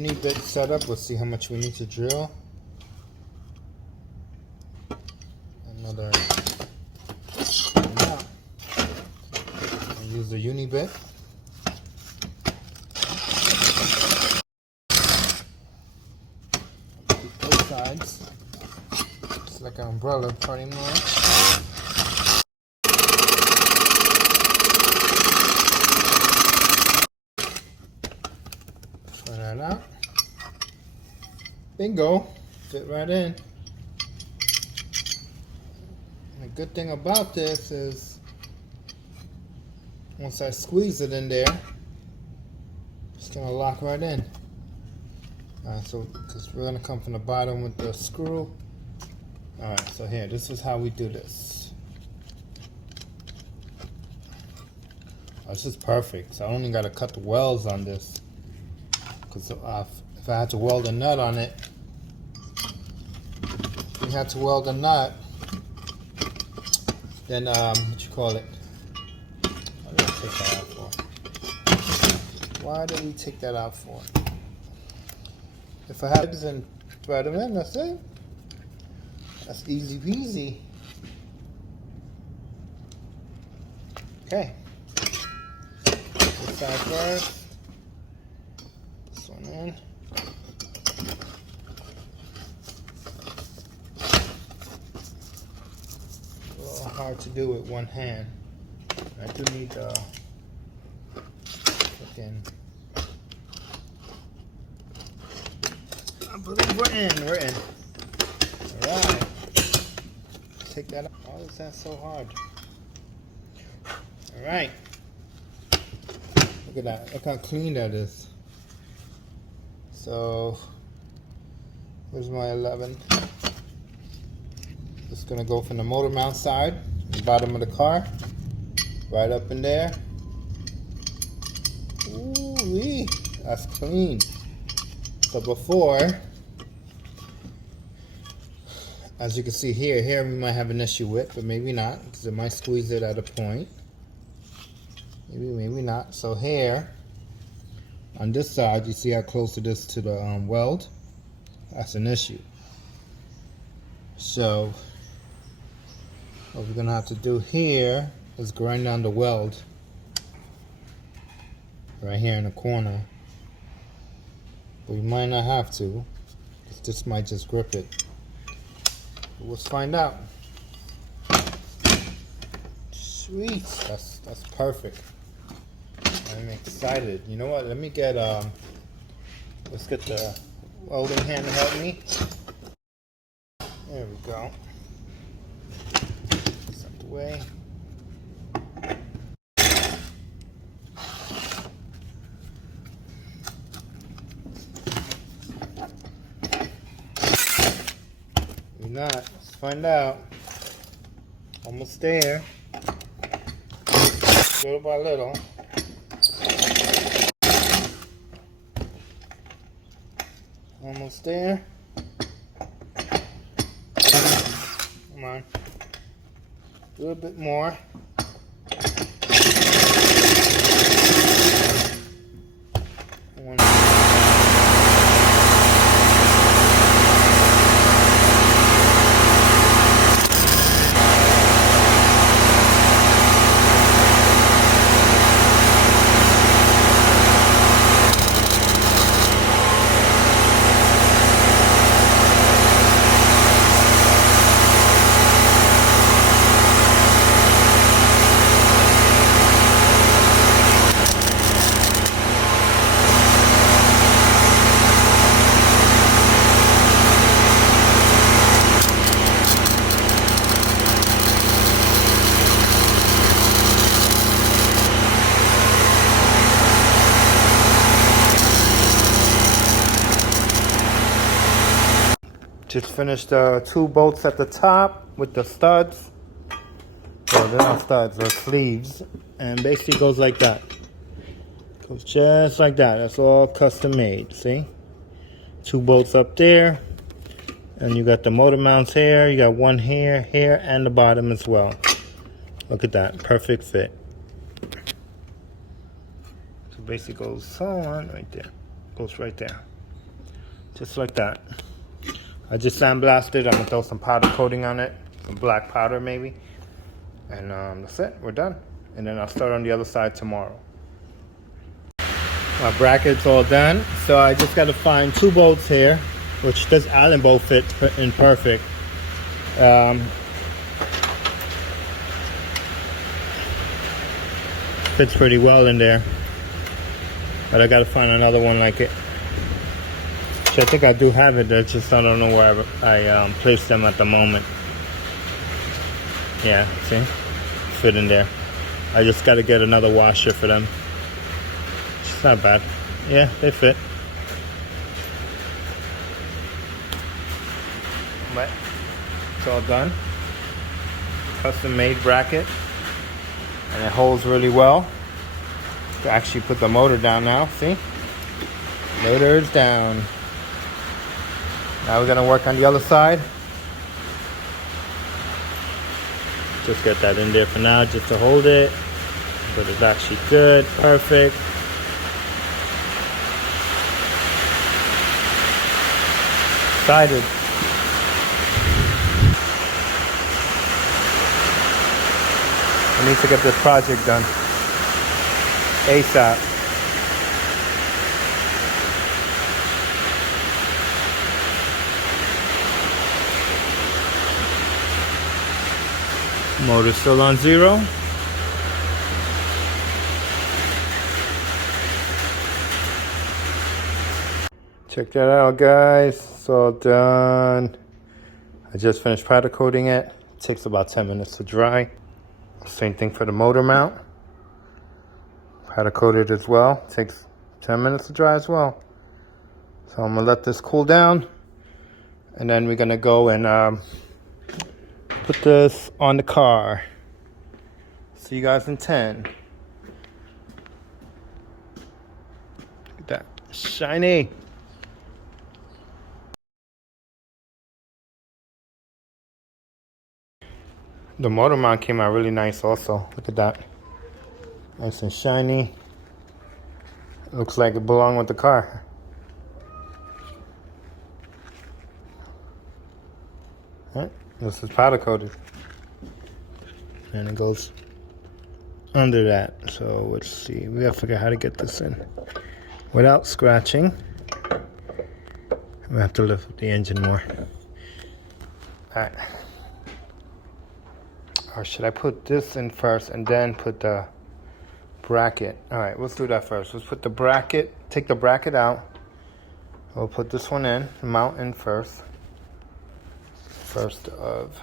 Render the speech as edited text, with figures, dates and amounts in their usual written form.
Uni bit setup. Let's see how much we need to drill. Another. Now, use the uni bit. Both sides. It's like an umbrella, pretty much. Try that out. Bingo, fit right in. And the good thing about this is once I squeeze it in there, it's gonna lock right in. Alright, so because we're gonna come from the bottom with the screw. Alright, so here, this is how we do this. Oh, this is perfect. So I only gotta cut the welds on this. Because if I had to weld a nut on it, if we had to weld a nut, then what you call it? What did I take that out for? Why did we take that out for? If I had this and thread them in, that's it. That's easy peasy. Okay. This side first. This one in. A little hard to do with one hand. I do need freaking. I believe we're in. Alright. Take that out. Why is that so hard? Alright. Look at that. Look how clean that is. So, where's my 11? Just gonna go from the motor mount side, the bottom of the car, right up in there. Ooh-wee, that's clean. So before, as you can see here we might have an issue with, but maybe not, because it might squeeze it at a point. Maybe not. So here, on this side, you see how close it is to the weld? That's an issue. So, what we're gonna have to do here is grind down the weld right here in the corner. But we might not have to, because this might just grip it. But let's find out. Sweet, that's perfect. I'm excited. You know what? Let me get let's get the welding hand to help me. There we go. This out the way. Maybe not. Let's find out. Almost there. Little by little. Almost there. Come on. A little bit more. Just finished two bolts at the top with the studs. So they're not studs, they're sleeves. And basically goes like that. Goes just like that. That's all custom made, see? Two bolts up there. And you got the motor mounts here. You got one here, here, and the bottom as well. Look at that, perfect fit. So basically goes so on right there. Goes right there. Just like that. I just sandblasted. I'm gonna throw some powder coating on it, some black powder maybe, and that's it. We're done. And then I'll start on the other side tomorrow. My bracket's all done, so I just got to find 2 bolts here, which this Allen bolt fits in perfect. Fits pretty well in there, but I got to find another one like it. Which I think I do have it. I just I don't know where I placed them at the moment. Yeah, see, fit in there. I just got to get another washer for them. It's not bad. Yeah, they fit. But it's all done. Custom made bracket, and it holds really well. To actually put the motor down now. See, motor is down. Now we're gonna work on the other side. Just get that in there for now, just to hold it. But it's actually good, perfect. Excited. I need to get this project done ASAP. Motor still on 0. Check that out, guys. It's all done. I just finished powder coating it. It takes about 10 minutes to dry. Same thing for the motor mount. Powder coated as well. Takes 10 minutes to dry as well. So I'm gonna let this cool down, and then we're gonna go and put this on the car. See you guys in 10. Look at that, shiny. The motor mount came out really nice also. Look at that. Nice and shiny. Looks like it belonged with the car. Right, this is powder coated. And it goes under that. So let's see. We gotta figure out how to get this in without scratching. We have to lift the engine more. Alright. Or should I put this in first and then put the bracket? Alright, let's do that first. Let's put the bracket, take the bracket out. We'll put this one in, mount in first. First of